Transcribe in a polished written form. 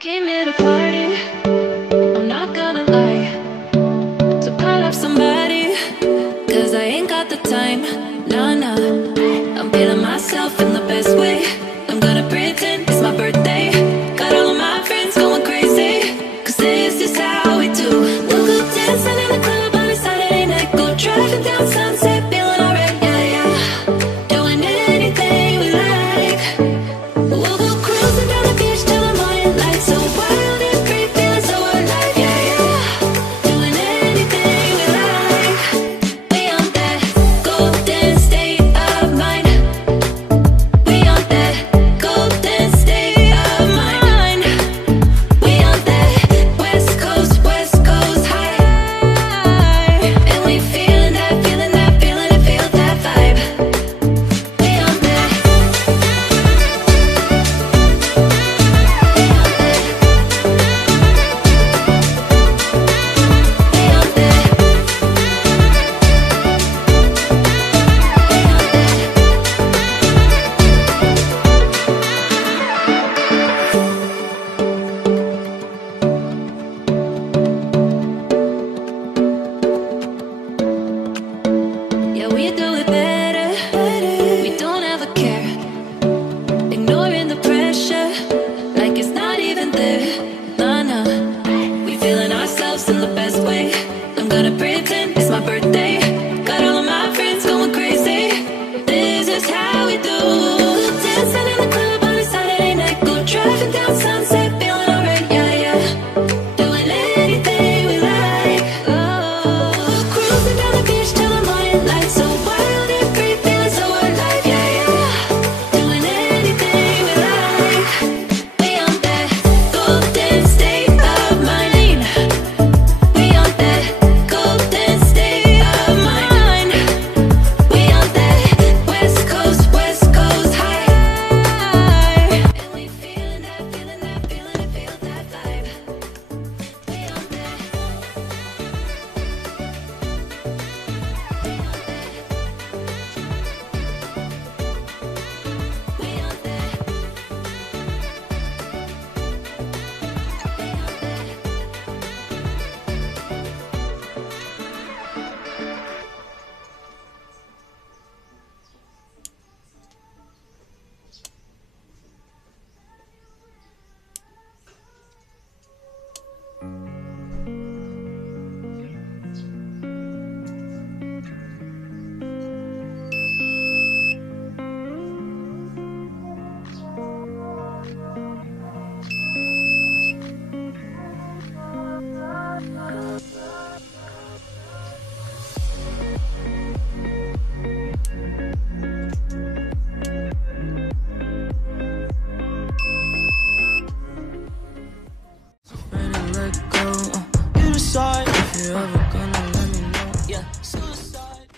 Came here to party, I'm not gonna lie. So call up somebody, cause I ain't got the time. Nah, nah, I'm feeling myself in the best way. I'm gonna pretend it's my birthday. Got all of my friends going crazy, cause this is how we do. We'll go dancing in the club on a Saturday night. Go driving down Sunset, feeling alright, yeah, yeah. Doing anything we like. We'll go cruising down the beach till the morning light. So wild and free, feeling so alive, yeah, yeah. Doing anything we like. We on that golden state of mind. We on that golden state of mind. We on that West Coast high. And we feeling that, feeling that, feeling it, feel that vibe. We on that. Yeah, we do it better.